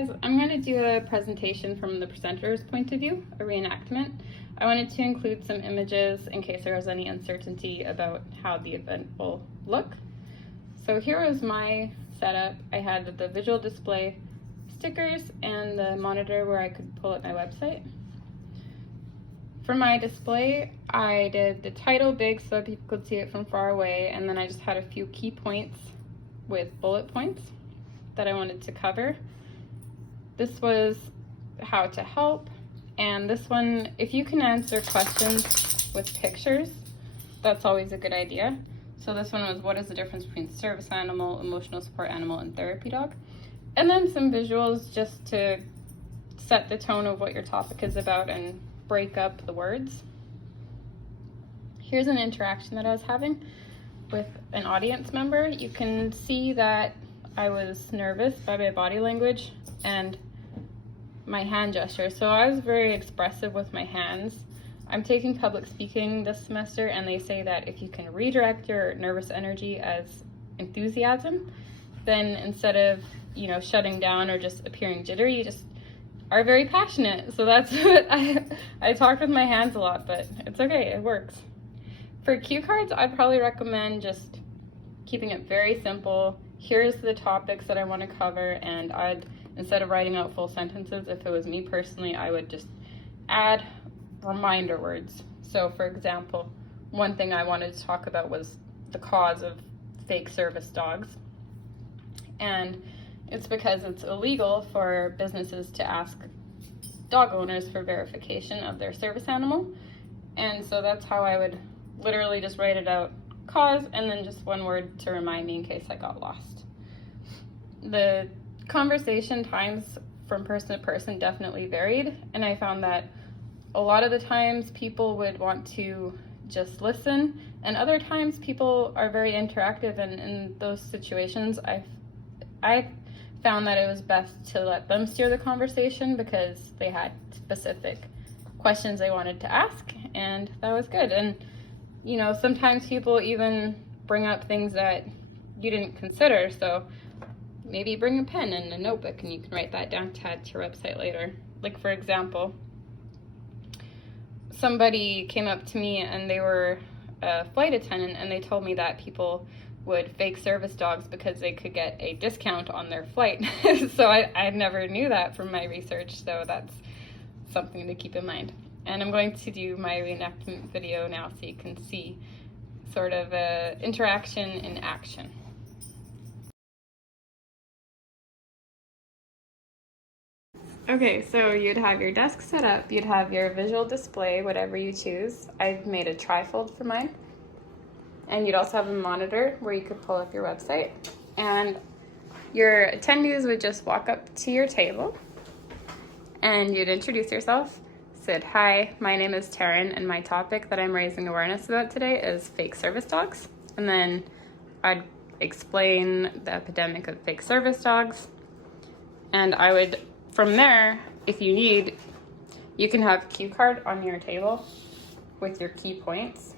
guys, I'm going to do a presentation from the presenter's point of view, a reenactment. I wanted to include some images in case there was any uncertainty about how the event will look. So here was my setup. I had the visual display stickers and the monitor where I could pull up my website. For my display, I did the title big so that people could see it from far away, and then I just had a few key points with bullet points that I wanted to cover. This was how to help, and this one, if you can answer questions with pictures, that's always a good idea. So this one was, what is the difference between service animal, emotional support animal, and therapy dog? And then some visuals just to set the tone of what your topic is about and break up the words. Here's an interaction that I was having with an audience member. You can see that I was nervous by my body language and my hand gesture. So I was very expressive with my hands. I'm taking public speaking this semester, and they say that if you can redirect your nervous energy as enthusiasm, then instead of, shutting down or just appearing jittery, you just are very passionate. So that's what I talk with my hands a lot, but it's okay, it works. For cue cards, I'd probably recommend just keeping it very simple. Here's the topics that I want to cover, and instead of writing out full sentences, if it was me personally, I would just add reminder words. So for example, one thing I wanted to talk about was the cause of fake service dogs. And it's because it's illegal for businesses to ask dog owners for verification of their service animal. And so that's how I would literally just write it out, cause, and then just one word to remind me in case I got lost. The conversation times from person to person definitely varied, and I found that a lot of the times people would want to just listen, and other times people are very interactive, and in those situations I found that it was best to let them steer the conversation because they had specific questions they wanted to ask, and that was good. And sometimes people even bring up things that you didn't consider, so maybe bring a pen and a notebook and you can write that down to add to your website later. Like for example, somebody came up to me and they were a flight attendant, and they told me that people would fake service dogs because they could get a discount on their flight. So I never knew that from my research, so that's something to keep in mind. And I'm going to do my reenactment video now so you can see sort of interaction in action. Okay, so you'd have your desk set up, you'd have your visual display, whatever you choose. I've made a trifold for mine. And you'd also have a monitor where you could pull up your website. And your attendees would just walk up to your table and you'd introduce yourself. Said, hi, my name is Taryn, and my topic that I'm raising awareness about today is fake service dogs. And then I'd explain the epidemic of fake service dogs. And I would, from there, if you need, you can have a cue card on your table with your key points.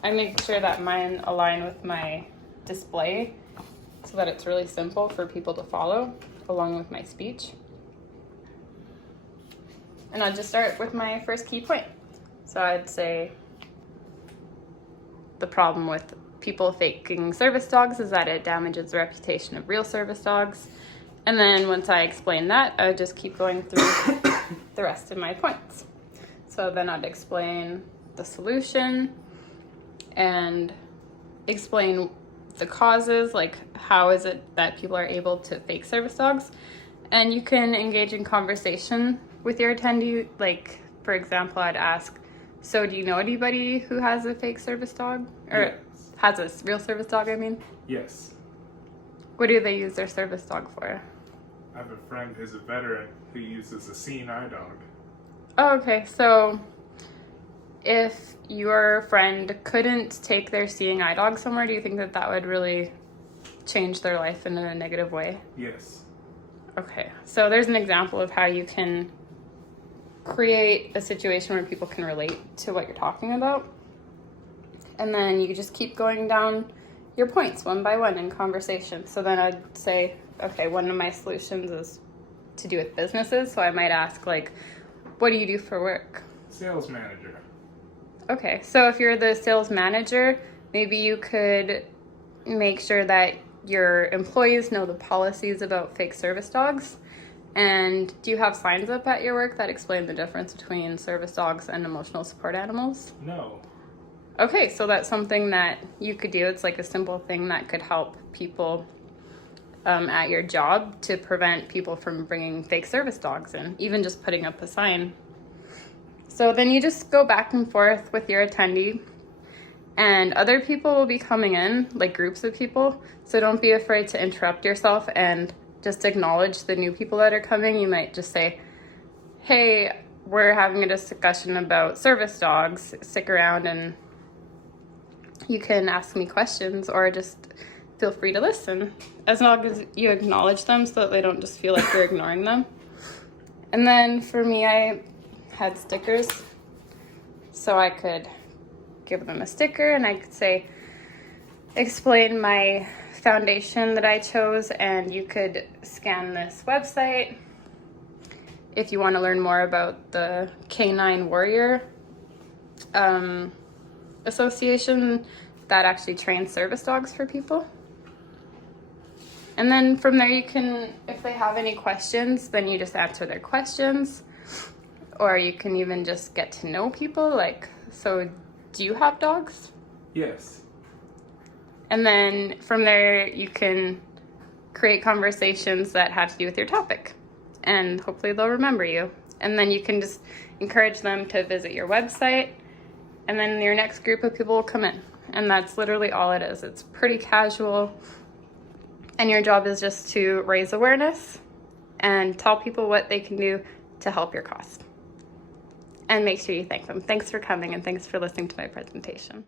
I make sure that mine align with my display so that it's really simple for people to follow along with my speech. And I'll just start with my first key point. So I'd say the problem with people faking service dogs is that it damages the reputation of real service dogs. And then once I explain that, I would just keep going through the rest of my points. So then I'd explain the solution and explain the causes, like how is it that people are able to fake service dogs. And you can engage in conversation with your attendee. Like, for example, I'd ask, so do you know anybody who has a fake service dog? Or yes. Has a real service dog, I mean? Yes. What do they use their service dog for? I have a friend who's a veteran who uses a seeing eye dog. Oh, okay. So if your friend couldn't take their seeing eye dog somewhere, do you think that that would really change their life in a negative way? Yes. Okay, so there's an example of how you can create a situation where people can relate to what you're talking about. And then you just keep going down your points one by one in conversation. So then I'd say, okay, one of my solutions is to do with businesses. So I might ask, like, what do you do for work? Sales manager. Okay, so if you're the sales manager, maybe you could make sure that your employees know the policies about fake service dogs. And do you have signs up at your work that explain the difference between service dogs and emotional support animals? No. Okay, so that's something that you could do. It's like a simple thing that could help people at your job to prevent people from bringing fake service dogs in, even just putting up a sign. So then you just go back and forth with your attendee, and other people will be coming in, like groups of people. So don't be afraid to interrupt yourself and just acknowledge the new people that are coming. You might just say, hey, we're having a discussion about service dogs. Stick around and you can ask me questions, or just feel free to listen, as long as you acknowledge them so that they don't just feel like you're ignoring them. And then for me, I had stickers, so I could give them a sticker and I could say, explain my foundation that I chose, and you could scan this website if you want to learn more about the Canine Warrior Association that actually trains service dogs for people. And then from there you can, if they have any questions, then you just answer their questions, or you can even just get to know people. Like, so do you have dogs? Yes. And then from there you can create conversations that have to do with your topic, and hopefully they'll remember you. And then you can just encourage them to visit your website, and then your next group of people will come in. And that's literally all it is. It's pretty casual. And your job is just to raise awareness and tell people what they can do to help your cause. And make sure you thank them. Thanks for coming, and thanks for listening to my presentation.